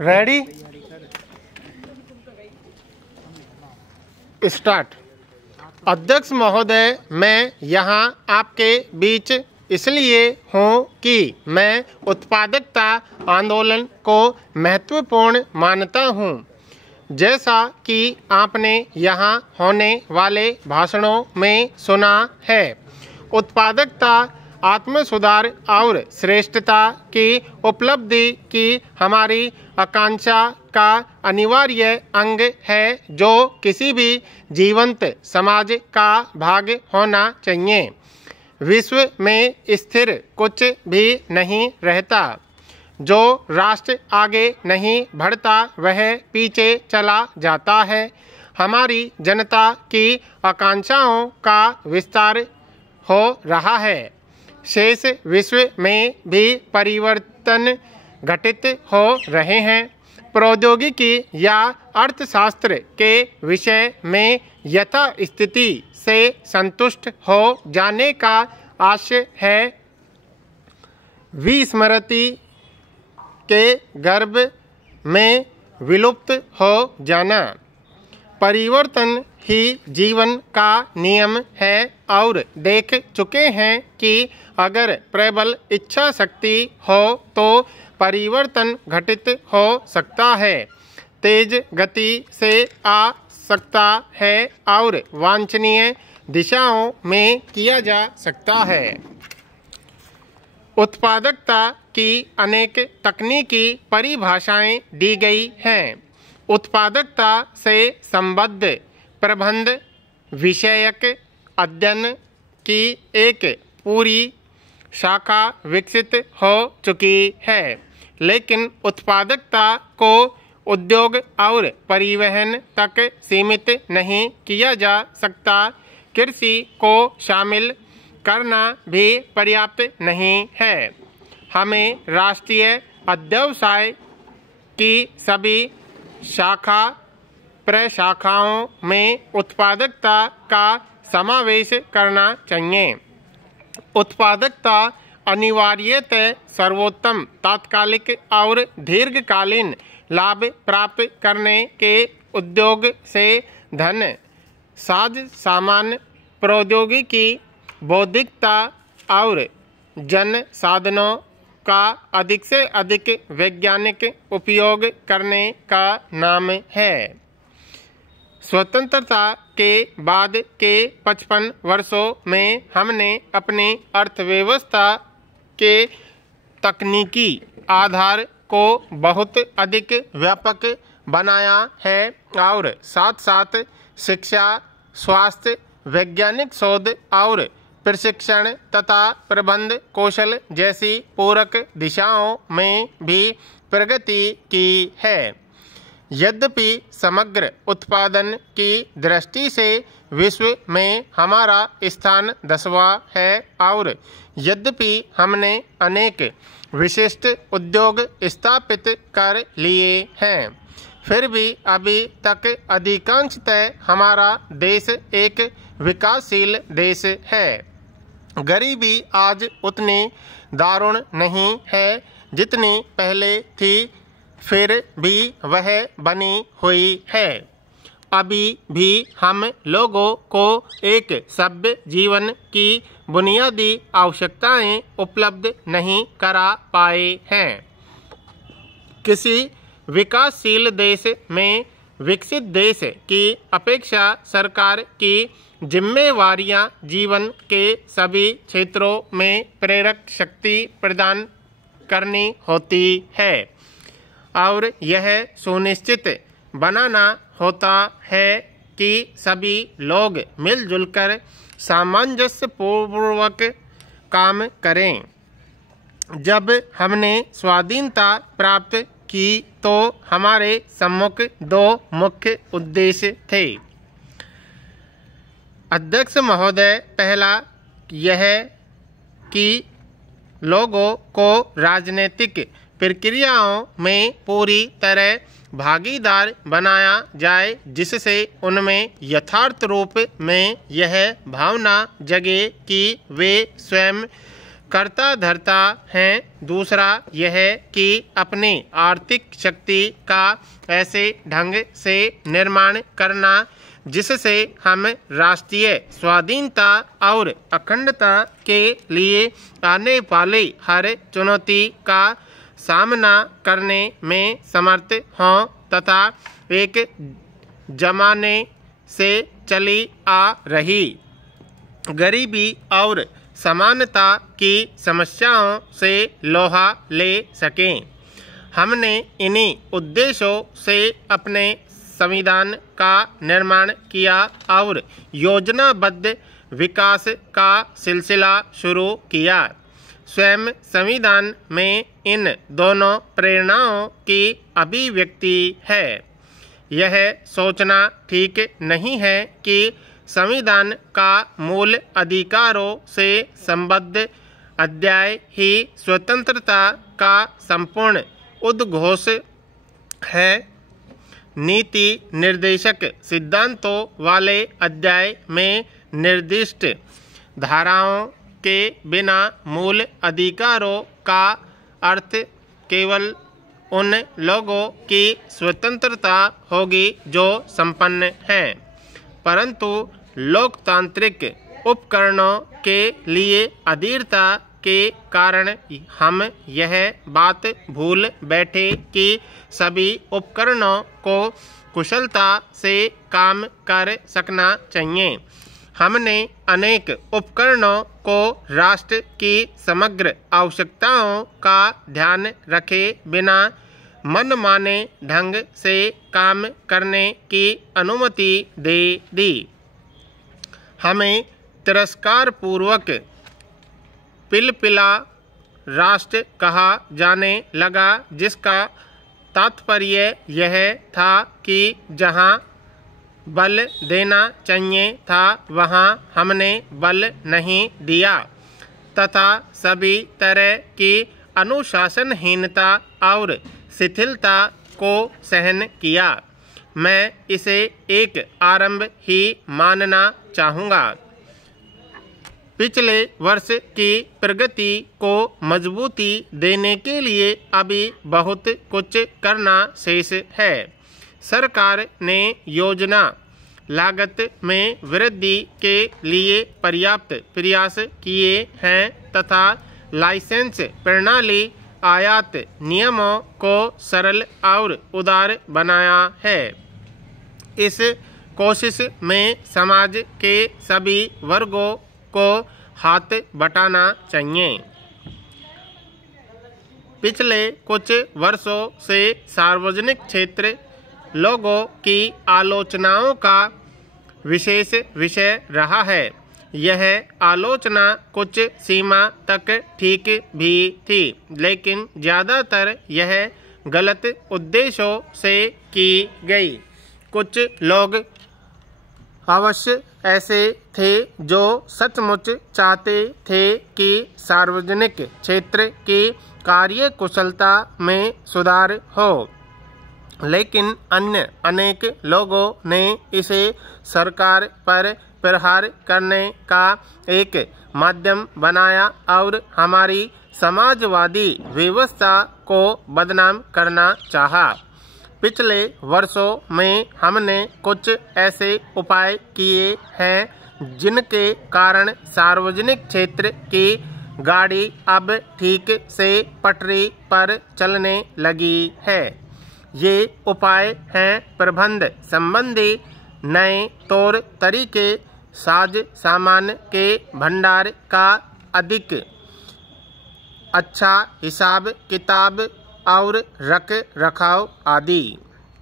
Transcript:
Ready start. अध्यक्ष महोदय, मैं यहाँ आपके बीच इसलिए हूँ कि मैं उत्पादकता आंदोलन को महत्वपूर्ण मानता हूँ। जैसा कि आपने यहाँ होने वाले भाषणों में सुना है, उत्पादकता आत्म सुधार और श्रेष्ठता की उपलब्धि की हमारी आकांक्षा का अनिवार्य अंग है, जो किसी भी जीवंत समाज का भाग होना चाहिए। विश्व में स्थिर कुछ भी नहीं रहता। जो राष्ट्र आगे नहीं बढ़ता वह पीछे चला जाता है। हमारी जनता की आकांक्षाओं का विस्तार हो रहा है। शेष विश्व में भी परिवर्तन घटित हो रहे हैं। प्रौद्योगिकी या अर्थशास्त्र के विषय में यथास्थिति से संतुष्ट हो जाने का आशय है। विस्मृति के गर्भ में विलुप्त हो जाना। परिवर्तन ही जीवन का नियम है और देख चुके हैं कि अगर प्रबल इच्छा शक्ति हो तो परिवर्तन घटित हो सकता है, तेज गति से आ सकता है और वांछनीय दिशाओं में किया जा सकता है। उत्पादकता की अनेक तकनीकी परिभाषाएं दी गई हैं। उत्पादकता से संबद्ध प्रबंध विषयक अध्ययन की एक पूरी शाखा विकसित हो चुकी है, लेकिन उत्पादकता को उद्योग और परिवहन तक सीमित नहीं किया जा सकता। कृषि को शामिल करना भी पर्याप्त नहीं है। हमें राष्ट्रीय अध्यवसाय की सभी शाखा प्रशाखाओं में उत्पादकता का समावेश करना चाहिए। उत्पादकता अनिवार्यतः सर्वोत्तम तात्कालिक और दीर्घकालीन लाभ प्राप्त करने के उद्योग से धन, साज सामान, प्रौद्योगिकी, बौद्धिकता और जन साधनों का अधिक से अधिक वैज्ञानिक उपयोग करने का नाम है। स्वतंत्रता के बाद के 55 वर्षों में हमने अपनी अर्थव्यवस्था के तकनीकी आधार को बहुत अधिक व्यापक बनाया है और साथ साथ शिक्षा, स्वास्थ्य, वैज्ञानिक शोध और प्रशिक्षण तथा प्रबंध कौशल जैसी पूरक दिशाओं में भी प्रगति की है। यद्यपि समग्र उत्पादन की दृष्टि से विश्व में हमारा स्थान 10वां है और यद्यपि हमने अनेक विशिष्ट उद्योग स्थापित कर लिए हैं, फिर भी अभी तक अधिकांशतः हमारा देश एक विकासशील देश है। गरीबी आज उतनी दारुण नहीं है जितनी पहले थी, फिर भी वह बनी हुई है। अभी भी हम लोगों को एक सभ्य जीवन की बुनियादी आवश्यकताएं उपलब्ध नहीं करा पाए हैं। किसी विकासशील देश में विकसित देश की अपेक्षा सरकार की जिम्मेवारियां जीवन के सभी क्षेत्रों में प्रेरक शक्ति प्रदान करनी होती है और यह सुनिश्चित बनाना होता है कि सभी लोग मिलजुल कर सामंजस्यपूर्वक काम करें। जब हमने स्वाधीनता प्राप्त की तो हमारे सम्मुख 2 मुख्य उद्देश्य थे। अध्यक्ष महोदय, पहला यह कि लोगों को राजनीतिक प्रक्रियाओं में पूरी तरह भागीदार बनाया जाए, जिससे उनमें यथार्थ रूप में यह भावना जगे कि वे स्वयं करता धरता हैं। दूसरा यह कि अपनी आर्थिक शक्ति का ऐसे ढंग से निर्माण करना जिससे हम राष्ट्रीय स्वाधीनता और अखंडता के लिए आने वाली हर चुनौती का सामना करने में समर्थ हों तथा एक जमाने से चली आ रही गरीबी और समानता की समस्याओं से लोहा ले सकें। हमने इन्हीं उद्देश्यों से अपने संविधान का निर्माण किया और योजनाबद्ध विकास का सिलसिला शुरू किया। स्वयं संविधान में इन दोनों प्रेरणाओं की अभिव्यक्ति है। यह सोचना ठीक नहीं है कि संविधान का मूल अधिकारों से संबद्ध अध्याय ही स्वतंत्रता का संपूर्ण उद्घोष है। नीति निर्देशक सिद्धांतों वाले अध्याय में निर्दिष्ट धाराओं के बिना मूल अधिकारों का अर्थ केवल उन लोगों की स्वतंत्रता होगी जो संपन्न हैं, परंतु लोकतांत्रिक उपकरणों के लिए अधीरता के कारण हम यह बात भूल बैठे कि सभी उपकरणों को कुशलता से काम कर सकना चाहिए। हमने अनेक उपकरणों को राष्ट्र की समग्र आवश्यकताओं का ध्यान रखे बिना मनमाने ढंग से काम करने की अनुमति दे दी। हमें तिरस्कारपूर्वक पिलपिला राष्ट्र कहा जाने लगा, जिसका तात्पर्य यह था कि जहां बल देना चाहिए था वहां हमने बल नहीं दिया तथा सभी तरह की अनुशासनहीनता और शिथिलता को सहन किया। मैं इसे एक आरंभ ही मानना चाहूँगा। पिछले वर्ष की प्रगति को मजबूती देने के लिए अभी बहुत कुछ करना शेष है। सरकार ने योजना लागत में वृद्धि के लिए पर्याप्त प्रयास किए हैं तथा लाइसेंस प्रणाली आयात नियमों को सरल और उदार बनाया है। इस कोशिश में समाज के सभी वर्गों को हाथ बटाना चाहिए। पिछले कुछ वर्षों से सार्वजनिक क्षेत्र लोगों की आलोचनाओं का विशेष विषय रहा है। यह आलोचना कुछ सीमा तक ठीक भी थी, लेकिन ज़्यादातर यह गलत उद्देश्यों से की गई। कुछ लोग अवश्य ऐसे थे जो सचमुच चाहते थे कि सार्वजनिक क्षेत्र की कार्यकुशलता में सुधार हो, लेकिन अन्य अनेक लोगों ने इसे सरकार पर प्रहार करने का एक माध्यम बनाया और हमारी समाजवादी व्यवस्था को बदनाम करना चाहा। पिछले वर्षों में हमने कुछ ऐसे उपाय किए हैं जिनके कारण सार्वजनिक क्षेत्र की गाड़ी अब ठीक से पटरी पर चलने लगी है। ये उपाय हैं प्रबंध संबंधी नए तौर तरीके, साज सामान के भंडार का अधिक अच्छा हिसाब किताब और रख रखाव आदि।